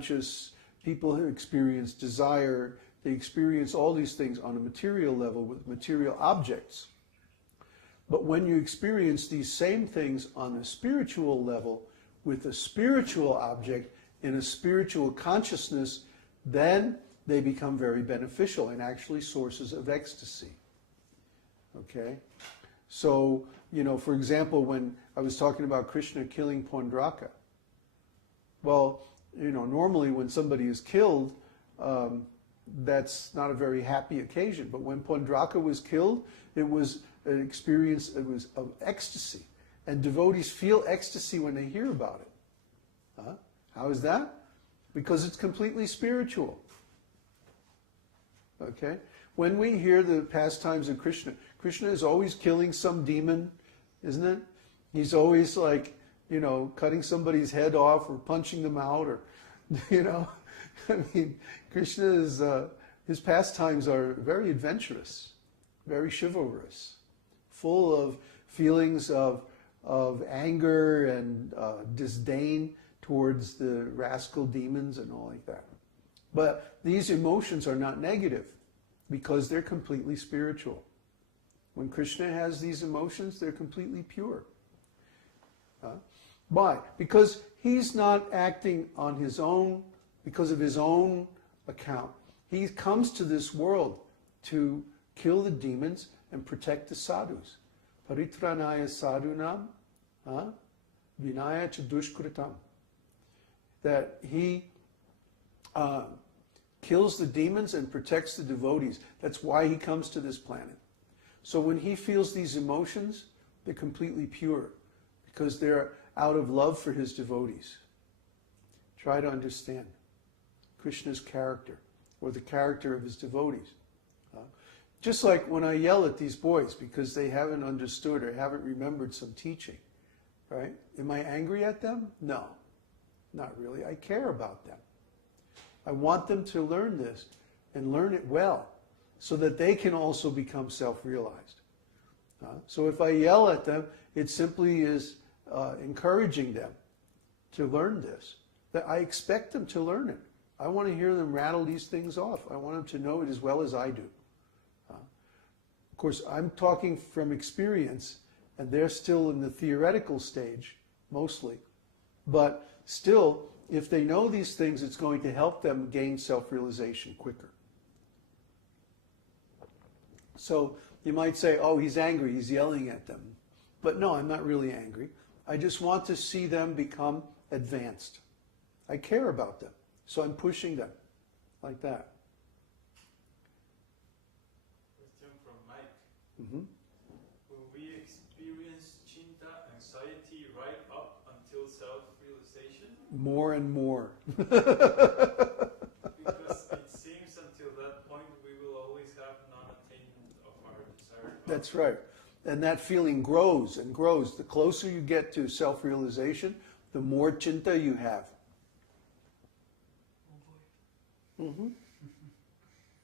conscious, people who experience desire, they experience all these things on a material level with material objects. But when you experience these same things on a spiritual level with a spiritual object in a spiritual consciousness, then they become very beneficial and actually sources of ecstasy. Okay? So, you know, for example, when I was talking about Krishna killing Pondraka, well, you know, normally when somebody is killed, that's not a very happy occasion. But when Pondraka was killed, it was an experience, it was of ecstasy. And devotees feel ecstasy when they hear about it. How is that? Because it's completely spiritual. Okay? When we hear the pastimes of Krishna, Krishna is always killing some demon, isn't it? He's always like, you know, cutting somebody's head off or punching them out, or, you know. I mean, Krishna is, his pastimes are very adventurous, very chivalrous, full of feelings of anger and disdain towards the rascal demons and all like that. But these emotions are not negative because they're completely spiritual. When Krishna has these emotions, they're completely pure. Why? Because he's not acting on his own, because of his own account. He comes to this world to kill the demons and protect the sadhus. Paritranaya sadhunam, vinaya cha dushkritam. That he kills the demons and protects the devotees. That's why he comes to this planet. So when he feels these emotions, they're completely pure, because they're out of love for his devotees. Try to understand Krishna's character, or the character of his devotees. Just like when I yell at these boys because they haven't understood or haven't remembered some teaching, right? Am I angry at them? No, not really. I care about them. I want them to learn this and learn it well so that they can also become self-realized. So if I yell at them, it simply is encouraging them to learn this. That I expect them to learn it. I want to hear them rattle these things off. I want them to know it as well as I do. Of course, I'm talking from experience, and they're still in the theoretical stage, mostly. But still, if they know these things, it's going to help them gain self-realization quicker. So you might say, oh, he's angry, he's yelling at them. But no, I'm not really angry. I just want to see them become advanced. I care about them, so I'm pushing them like that. Question from Mike. Mm-hmm. Will we experience cintā, anxiety, right up until self-realization? More and more. Because it seems until that point we will always have non-attainment of our desired. That's right. And that feeling grows and grows. The closer you get to self-realization, the more cintā you have. Mm-hmm.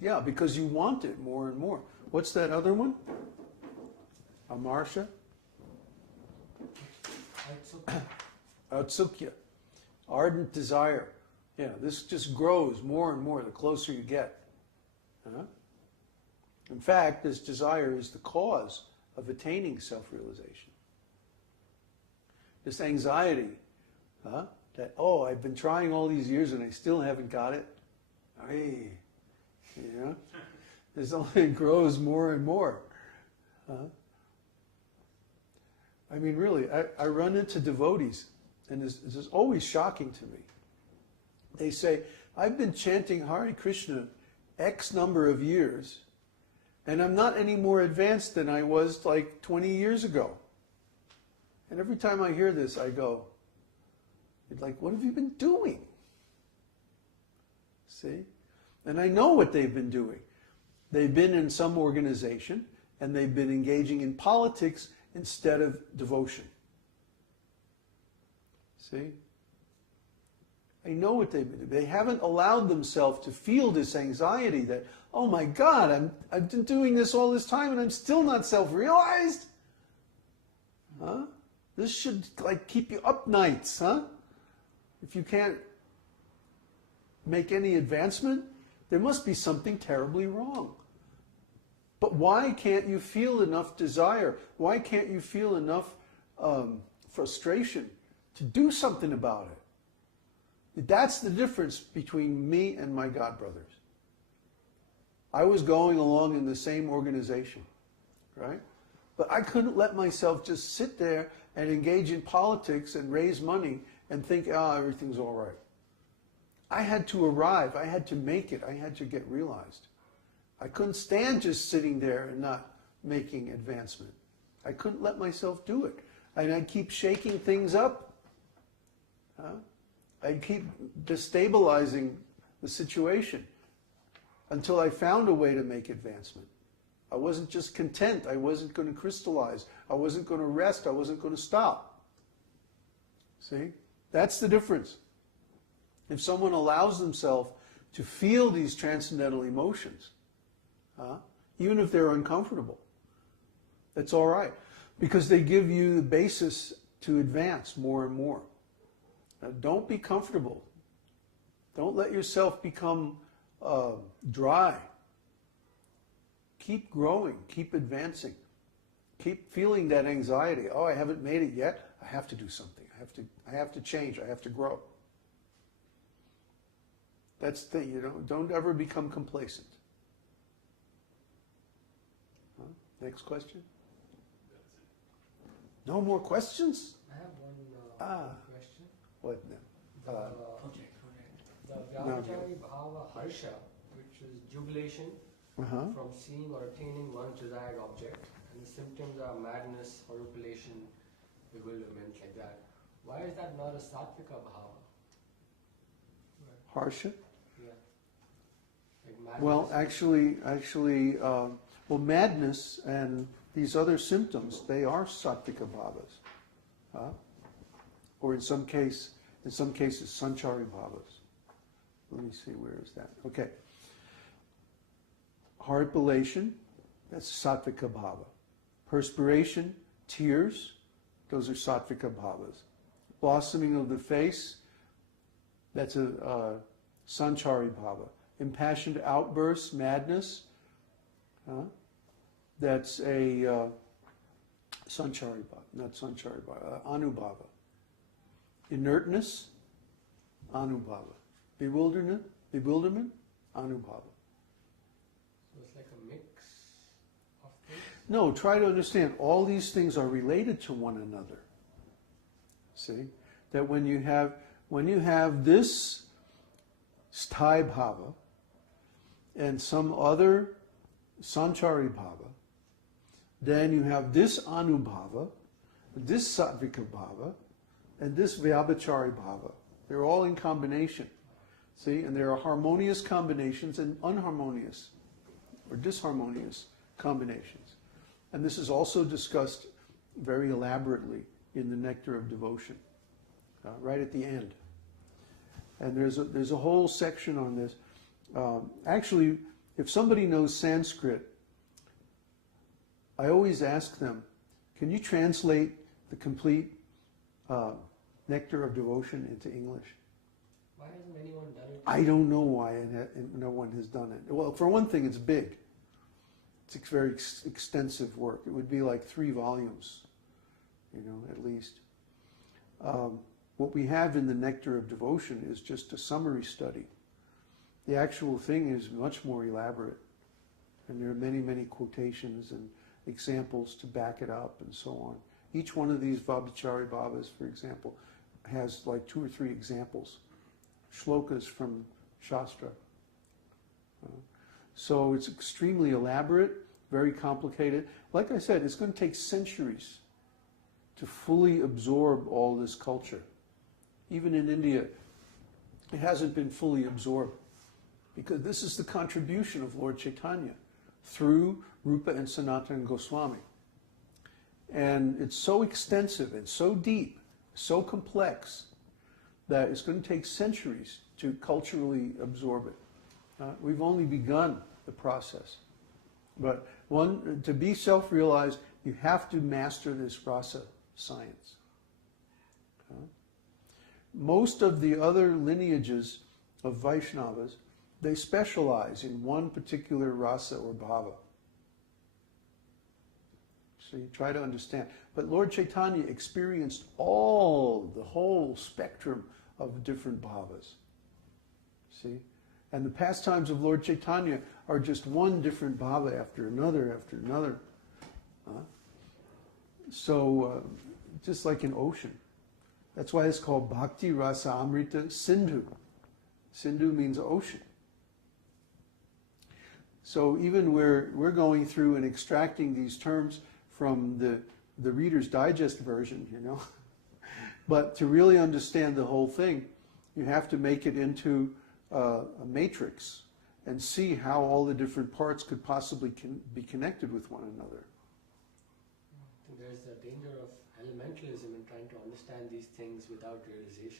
Yeah, because you want it more and more. What's that other one? Amarsha? Autsukya. Ardent desire. Yeah, this just grows more and more the closer you get. In fact, this desire is the cause of attaining self-realization. This anxiety, that, oh, I've been trying all these years and I still haven't got it. Hey, you know, it grows more and more. I mean, really, I run into devotees, and this is always shocking to me. They say, I've been chanting Hare Krishna X number of years, and I'm not any more advanced than I was like 20 years ago. And every time I hear this, I go, like, what have you been doing? See? And I know what they've been doing. They've been in some organization, and they've been engaging in politics instead of devotion. See? I know what they've been doing. They haven't allowed themselves to feel this anxiety that, oh my God, I've been doing this all this time and I'm still not self-realized. This should like keep you up nights, If you can't make any advancement, there must be something terribly wrong. But why can't you feel enough desire? Why can't you feel enough frustration to do something about it? That's the difference between me and my God brothers. I was going along in the same organization, right? But I couldn't let myself just sit there and engage in politics and raise money and think, everything's all right. I had to arrive. I had to make it. I had to get realized. I couldn't stand just sitting there and not making advancement. I couldn't let myself do it. And I'd keep shaking things up. I'd keep destabilizing the situation until I found a way to make advancement. I wasn't just content. I wasn't going to crystallize. I wasn't going to rest. I wasn't going to stop. See? That's the difference. If someone allows themselves to feel these transcendental emotions, even if they're uncomfortable, that's all right. Because they give you the basis to advance more and more. Now, don't be comfortable. Don't let yourself become dry. Keep growing. Keep advancing. Keep feeling that anxiety. Oh, I haven't made it yet. I have to do something. I have to change. I have to grow. That's the thing. Don't ever become complacent. Next question? No more questions? I have one question. What then? The Vyabhicari-bhava harsha, which is jubilation from seeing or attaining one's desired object, and the symptoms are madness, horripilation, bewilderment, like that. Why is that not a sattvika bhava? Harsha? Yeah. Like Well, actually, madness and these other symptoms, they are sattvika bhavas. Or in some cases, sanchari-bhavas. Let me see, where is that? Okay. Horripilation, that's sattvika bhava. Perspiration, tears, those are sattvika bhavas. Blossoming of the face, that's a sanchari-bhava. Impassioned outbursts, madness, that's a sanchari-bhava, not sanchari-bhava, anubhava. Inertness, anubhava. Bewilderment, anubhava. So it's like a mix of things? No, try to understand, all these things are related to one another. See? That when you have this sthāyi bhava and some other sanchari bhava, then you have this anubhava, this sattvika bhava, and this vyabhicari-bhava. They're all in combination. See? And there are harmonious combinations and unharmonious or disharmonious combinations. And this is also discussed very elaborately in the Nectar of Devotion, right at the end. And there's a whole section on this. Actually, if somebody knows Sanskrit, I always ask them, can you translate the complete Nectar of Devotion into English? Why hasn't anyone done it? I don't know why no one has done it. Well, for one thing, it's big. It's very extensive work. It would be like 3 volumes, at least. What we have in the Nectar of Devotion is just a summary study. The actual thing is much more elaborate. And there are many, many quotations and examples to back it up and so on. Each one of these Vyabhicari-bhavas, for example, has like 2 or 3 examples, shlokas from Shastra. So it's extremely elaborate, very complicated. Like I said, it's going to take centuries to fully absorb all this culture. Even in India, it hasn't been fully absorbed, because this is the contribution of Lord Chaitanya through Rupa and Sanatana Goswami. And it's so extensive and so deep, so complex, that it's going to take centuries to culturally absorb it. We've only begun the process. But to be self-realized, you have to master this rasa science. Most of the other lineages of Vaishnavas, they specialize in one particular rasa or bhava. So you try to understand. But Lord Chaitanya experienced the whole spectrum of different bhavas. See? And the pastimes of Lord Chaitanya are just one different bhava after another after another. So, just like an ocean. That's why it's called Bhakti Rasa Amrita Sindhu. Sindhu means ocean. So even we're going through and extracting these terms from the Reader's Digest version, you know. But to really understand the whole thing, you have to make it into a matrix and see how all the different parts could possibly be connected with one another. There's a danger of elementalism in trying to understand these things without realization.